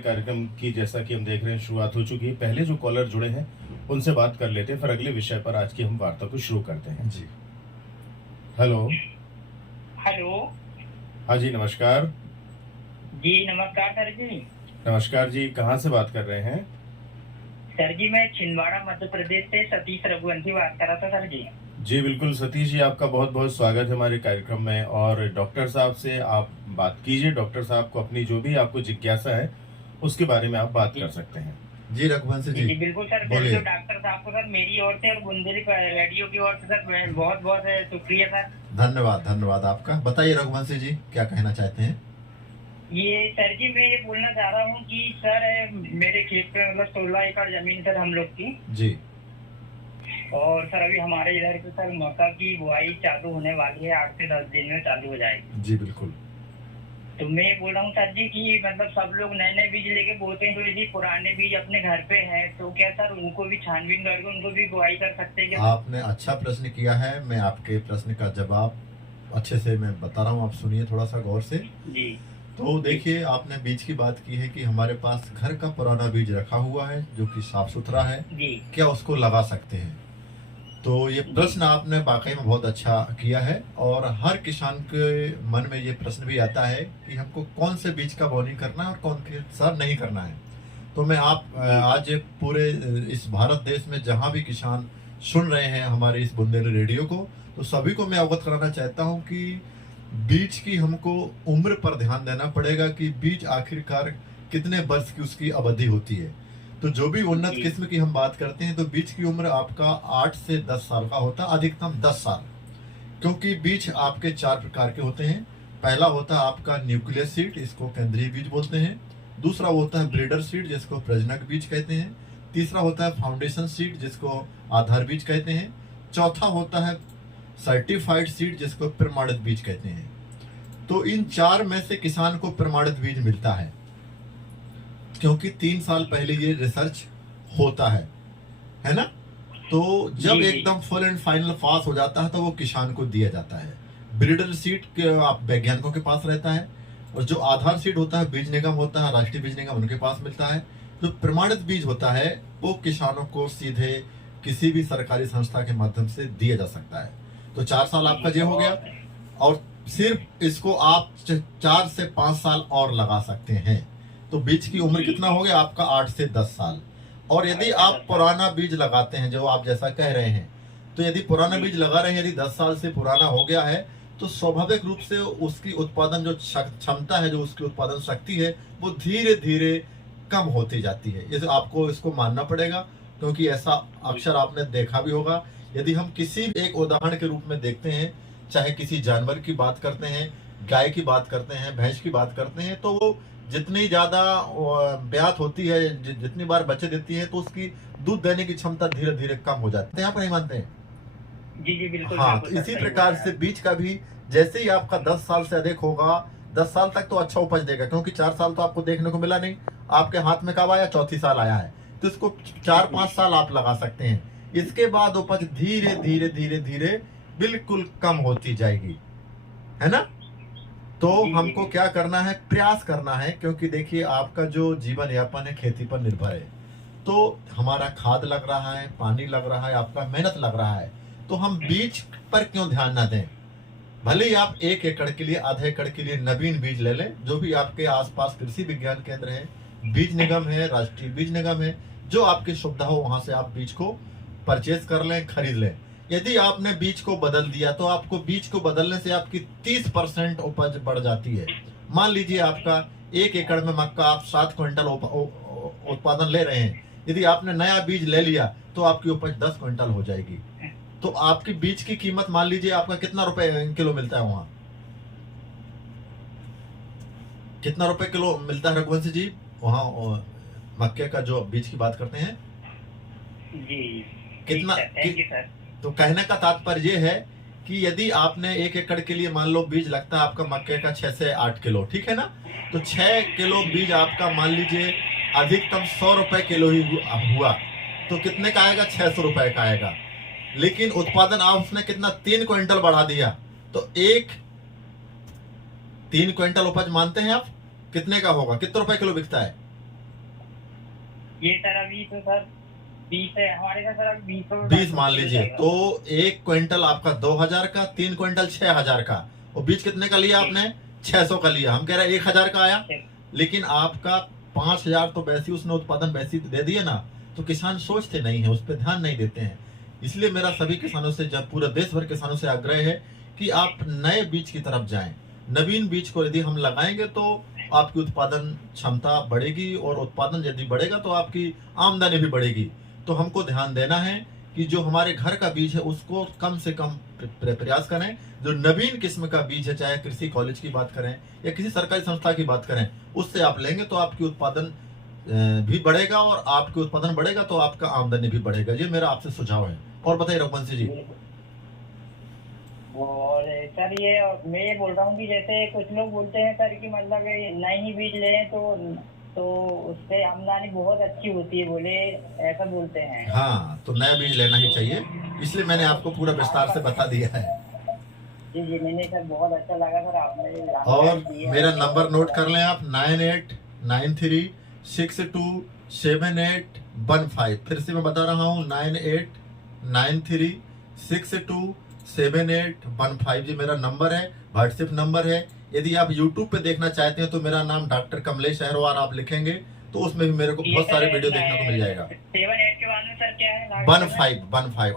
कार्यक्रम की जैसा कि हम देख रहे हैं शुरुआत हो चुकी है। पहले जो कॉलर जुड़े हैं उनसे बात कर लेते हैं, फिर अगले विषय पर आज की हम वार्ता को शुरू करते हैं। जी। हेलो। हेलो। हाँ जी, नमस्कार। जी नमस्कार सर जी। नमस्कार जी, कहाँ से बात कर रहे हैं? सर जी मैं छिंदवाड़ा मध्य प्रदेश से सतीश रघुवंशी बात कर रहा था सर जी। जी बिल्कुल सतीश जी, आपका बहुत बहुत स्वागत है हमारे कार्यक्रम में। और डॉक्टर साहब से आप बात कीजिए। डॉक्टर साहब को अपनी जो भी आपको जिज्ञासा है उसके बारे में आप बात कर सकते हैं। जी रघुवंशी जी जी बिल्कुल सर। बोलिए। डॉक्टर साहब को सर मेरी ओर से और बुंदेली रेडियो की ओर से सर बहुत बहुत शुक्रिया सर। धन्यवाद धन्यवाद आपका। बताइए रघुवंशी जी क्या कहना चाहते हैं? ये सर जी मैं ये बोलना चाह रहा हूँ कि सर मेरे खेत पे मतलब 16 एकड़ जमीन सर हम लोग की। जी। और सर अभी हमारे इधर पे सर मक्का की बुआई चालू होने वाली है, 8 से 10 दिन में चालू हो जाएगी। जी बिल्कुल। तो मैं बोल रहा हूँ सर जी कि मतलब सब लोग नए नए बीज लेके बोते हैं, तो यदि पुराने बीज अपने घर पे हैं तो क्या सर उनको भी छानबीन करके उनको भी बुआई कर सकते हैं क्या? आपने अच्छा प्रश्न किया है। मैं आपके प्रश्न का जवाब अच्छे से मैं बता रहा हूँ, आप सुनिए थोड़ा सा गौर से। जी। तो देखिए, आपने बीज की बात की है कि हमारे पास घर का पुराना बीज रखा हुआ है जो कि साफ सुथरा है, जी। क्या उसको लगा सकते हैं? तो ये प्रश्न आपने वाकई में बहुत अच्छा किया है और हर किसान के मन में ये प्रश्न भी आता है कि हमको कौन से बीज का बोनी करना है और कौन के साथ नहीं करना है। तो मैं आज पूरे इस भारत देश में जहां भी किसान सुन रहे हैं हमारे इस बुंदेली रेडियो को, तो सभी को मैं अवगत कराना चाहता हूं कि बीज की हमको उम्र पर ध्यान देना पड़ेगा कि बीज आखिरकार कितने वर्ष की उसकी अवधि होती है। तो जो भी उन्नत किस्म की हम बात करते हैं तो बीज की उम्र आपका 8 से 10 साल का होता है, अधिकतम 10 साल। क्योंकि बीज आपके 4 प्रकार के होते हैं। पहला होता है आपका न्यूक्लियस सीड, इसको केंद्रीय बीज बोलते हैं। दूसरा होता है ब्रीडर सीड, जिसको प्रजनक बीज कहते हैं। तीसरा होता है फाउंडेशन सीड, जिसको आधार बीज कहते हैं। चौथा होता है सर्टिफाइड सीड, जिसको प्रमाणित बीज कहते हैं। तो इन 4 में से किसान को प्रमाणित बीज मिलता है, क्योंकि 3 साल पहले ये रिसर्च होता है ना? तो जब एकदम फुल एंड फाइनल पास हो जाता है तो वो किसान को दिया जाता है। ब्रीडर सीड के आप वैज्ञानिकों के पास रहता है, और जो आधार सीड होता है बीज निगम होता है, राष्ट्रीय बीज निगम, उनके पास मिलता है। जो प्रमाणित बीज होता है वो किसानों को सीधे किसी भी सरकारी संस्था के माध्यम से दिया जा सकता है। तो 4 साल आपका ये हो गया, और सिर्फ इसको आप 4 से 5 साल और लगा सकते हैं। तो बीज की उम्र कितना हो गया आपका? 8 से 10 साल। और यदि आप पुराना बीज लगाते हैं, जो आप जैसा कह रहे हैं, तो यदि पुराना बीज लगा रहे हैं, यदि 10 साल से पुराना हो गया है, तो स्वाभाविक रूप से उसकी उत्पादन जो क्षमता है, जो उसकी उत्पादन शक्ति है, वो धीरे धीरे कम होती जाती है। ये आपको इसको मानना पड़ेगा, क्योंकि ऐसा अक्सर आपने देखा भी होगा। यदि हम किसी एक उदाहरण के रूप में देखते हैं, चाहे किसी जानवर की बात करते हैं, गाय की बात करते हैं, भैंस की बात करते हैं, तो वो जितनी ज्यादा ब्यात होती है, जितनी बार बच्चे देती है, तो उसकी दूध देने की क्षमता धीरे धीरे कम हो जाती है। आप नहीं मानते हैं? जी जी बिल्कुल। हाँ, तो इसी प्रकार से बीज का भी जैसे ही आपका 10 साल से अधिक होगा, 10 साल तक तो अच्छा उपज देगा, क्योंकि 4 साल तो आपको देखने को मिला नहीं। आपके हाथ में कब आया? चौथी साल आया है। तो इसको 4-5 साल आप लगा सकते हैं। इसके बाद उपज धीरे धीरे धीरे धीरे बिल्कुल कम होती जाएगी, है ना? तो हमको क्या करना है? प्रयास करना है, क्योंकि देखिए आपका जो जीवन यापन है खेती पर निर्भर है। तो हमारा खाद लग रहा है, पानी लग रहा है, आपका मेहनत लग रहा है, तो हम बीज पर क्यों ध्यान ना दें? भले ही आप 1 एकड़ के लिए, आधे एकड़ के लिए नवीन बीज ले लें। जो भी आपके आसपास कृषि विज्ञान केंद्र है, बीज निगम है, राष्ट्रीय बीज निगम है, जो आपकी सुविधा हो वहां से आप बीज को परचेज कर लें, खरीद लें। यदि आपने बीज को बदल दिया तो आपको बीज को बदलने से आपकी 30% उपज बढ़ जाती है। मान लीजिए आपका 1 एकड़ में मक्का आप 7 क्विंटल उत्पादन ले रहे हैं, यदि आपने नया बीज ले लिया तो आपकी उपज 10 क्विंटल हो जाएगी। तो आपकी बीज की कीमत मान लीजिए आपका कितना रुपए किलो मिलता है वहां? कितना रुपए किलो मिलता है रघुवंशी जी वहां मक्के का, जो बीज की बात करते हैं? जी कितना? Thank you sir. तो कहने का तात्पर्य ये है कि यदि आपने 1 एकड़ के लिए मान लो बीज लगता है आपका मक्के का 6 से 8 किलो, ठीक है ना? तो 6 किलो बीज आपका मान लीजिए अधिकतम 100 रुपए किलो ही हुआ, तो कितने का आएगा? 600 रुपए का आएगा। लेकिन उत्पादन आपने कितना? 3 क्विंटल बढ़ा दिया, तो 3 क्विंटल उपज मानते हैं आप कितने का होगा? कितने रुपए किलो बिकता है? ये सर अभी तो सर 20 है हमारे का सर अभी 20 मान लीजिए, तो 1 क्विंटल आपका 2000 का, 3 क्विंटल 6000 का, और बीज कितने का लिया आपने? 600 का लिया। हम कह रहे हैं 1000 का आया, लेकिन आपका 5000 तो वैसे उसने उत्पादन वैसे दे दिए ना, तो किसान सोचते नहीं है, उस पर ध्यान नहीं देते हैं। इसलिए मेरा सभी किसानों से, जब पूरे देश भर किसानों से आग्रह है कि आप नए बीज की तरफ जाएं। नवीन बीज को यदि हम लगाएंगे तो आपकी उत्पादन क्षमता बढ़ेगी, और उत्पादन यदि बढ़ेगा तो आपकी आमदनी भी बढ़ेगी। तो हमको ध्यान देना है कि जो हमारे घर का बीज है उसको कम से कम प्रयास करें। जो नवीन किस्म का बीज है, चाहे कृषि कॉलेज की बात करें या किसी सरकारी संस्था की बात करें, उससे आप लेंगे तो आपकी उत्पादन भी बढ़ेगा, और आपके उत्पादन बढ़ेगा तो आपका आमदनी भी बढ़ेगा। ये मेरा आपसे सुझाव है। और बताइए रघुवंशी जी। और सर ये मैं ये बोल रहा हूँ कि जैसे कुछ लोग बोलते हैं सर कि मतलब नए ही बीज लें तो उससे आमदनी बहुत अच्छी होती है, बोले ऐसा बोलते हैं। हाँ, तो नया बीज लेना ही चाहिए, इसलिए मैंने आपको पूरा विस्तार से बता दिया है। जी जी, मैंने सर बहुत अच्छा लगा सर आपने और मेरा नंबर नोट कर लें आप, 9893627815। फिर से मैं बता रहा हूँ, 9893627815। जी मेरा नंबर है, व्हाट्सएप नंबर है। यदि आप YouTube पे देखना चाहते हैं तो मेरा नाम डॉक्टर कमलेश अहरवार आप लिखेंगे तो उसमें भी मेरे को बहुत सारे वीडियो देखने को मिल जाएगा। 78 के बाद में सर क्या है? 15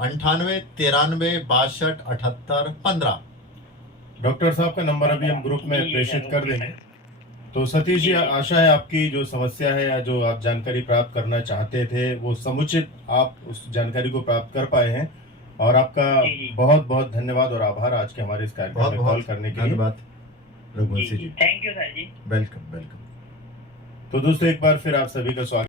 98 93 62 78 15। डॉक्टर साहब का नंबर अभी हम ग्रुप में प्रेषित कर देंगे। तो सतीश जी, आशा है आपकी जो समस्या है या जो आप जानकारी प्राप्त करना चाहते थे वो समुचित आप उस जानकारी को प्राप्त कर पाए हैं, और आपका बहुत बहुत धन्यवाद और आभार आज के हमारे इस कार्यक्रम में कॉल करने के लिए। धन्यवाद Raghuvanshi ji. Thank you sir ji. Welcome welcome. तो दोस्तों, एक बार फिर आप सभी का स्वागत।